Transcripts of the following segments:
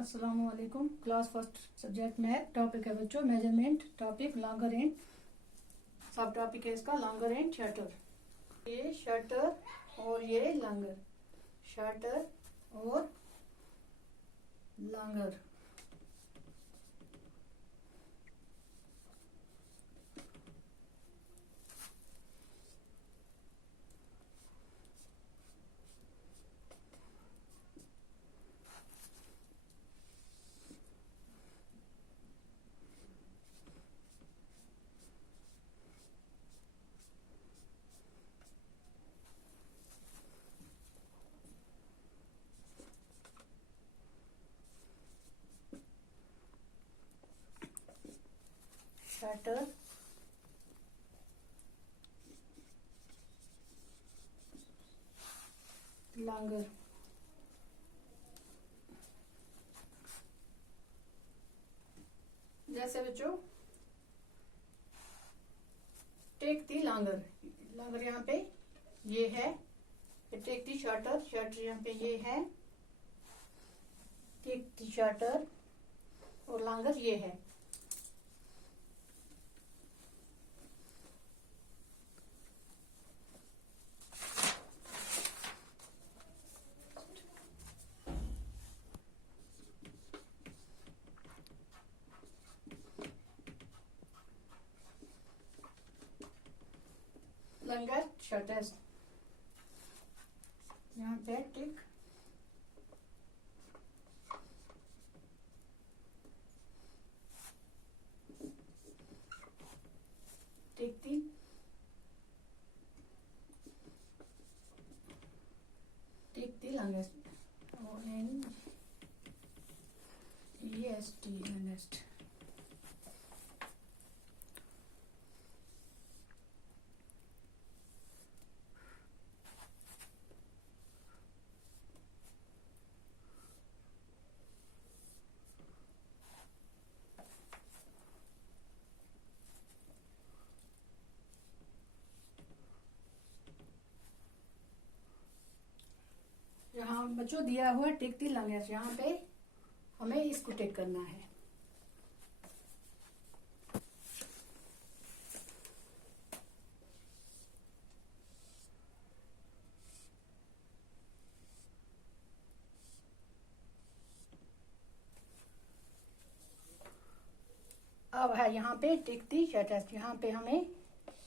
अस्सलाम वालेकुम। Class first subject math, topic है बच्चों मेजरमेंट, टॉपिक लॉन्गर एंड, सब टॉपिक है इसका लॉन्गर एंड शटर। ये शटर और ये लॉन्गर, शटर और लॉन्गर। Shutter, longer. जैसे बच्चों टेक दी लॉन्गर, लॉन्गर यहाँ पे ये है, टेक दी शटर, शटर यहाँ पे ये है, टेक दी शटर और लॉन्गर ये है। लॉन्गर शटर यहाँ पे टिक, टिक दी longest, longest, longest। यहाँ बच्चों दिया हुआ टिक दी लॉन्गेस्ट, यहाँ पे हमें इसको टिक करना है। अब है यहाँ पे टिक दी शॉर्टेस्ट, यहाँ पे हमें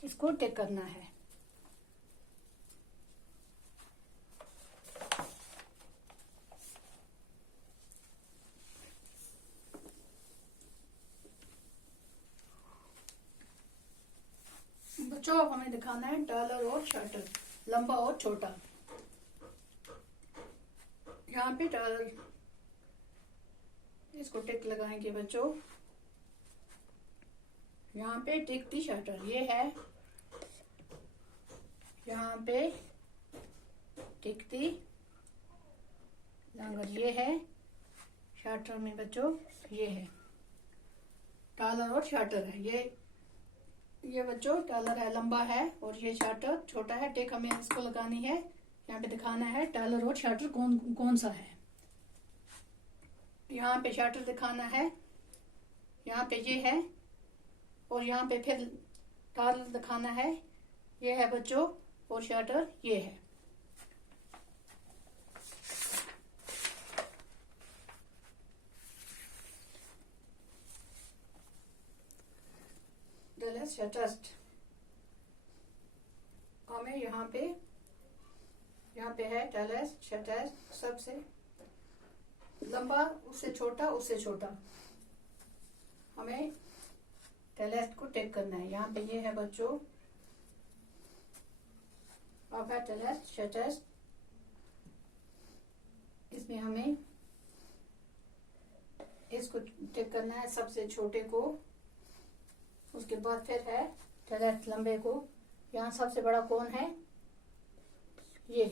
इसको टिक करना है। बच्चों अब हमें दिखाना है टॉलर और शॉर्टर, लंबा और छोटा। यहाँ पे टॉलर, इसको टिक लगाएंगे बच्चों। यहाँ पे टिक दी शॉर्टर ये है, यहाँ पे टिक दी लॉन्गर ये है, शॉर्टर में बच्चों ये है, टॉलर और शॉर्टर है। ये बच्चों टॉलर है, लंबा है, और ये शॉर्टर छोटा है। टिक हमें इसको लगानी है, यहाँ पे दिखाना है टॉलर और शॉर्टर कौन सा है। यहाँ पे शॉर्टर दिखाना है, यहाँ पे ये है, और यहाँ पे फिर टॉलर दिखाना है, ये है बच्चों, और शॉर्टर ये है। शॉर्टेस्ट हमें यहाँ पे है टॉलेस्ट, शॉर्टेस्ट सबसे लंबा, उससे छोटा हमें टॉलेस्ट को टिक करना है। यहाँ पे ये है बच्चों, अब है टॉलेस्ट शॉर्टेस्ट, इसमें हमें इसको टिक करना है, सबसे छोटे को। उसके बाद फिर है टॉलेस्ट लंबे को। यहाँ सबसे बड़ा कौन है, ये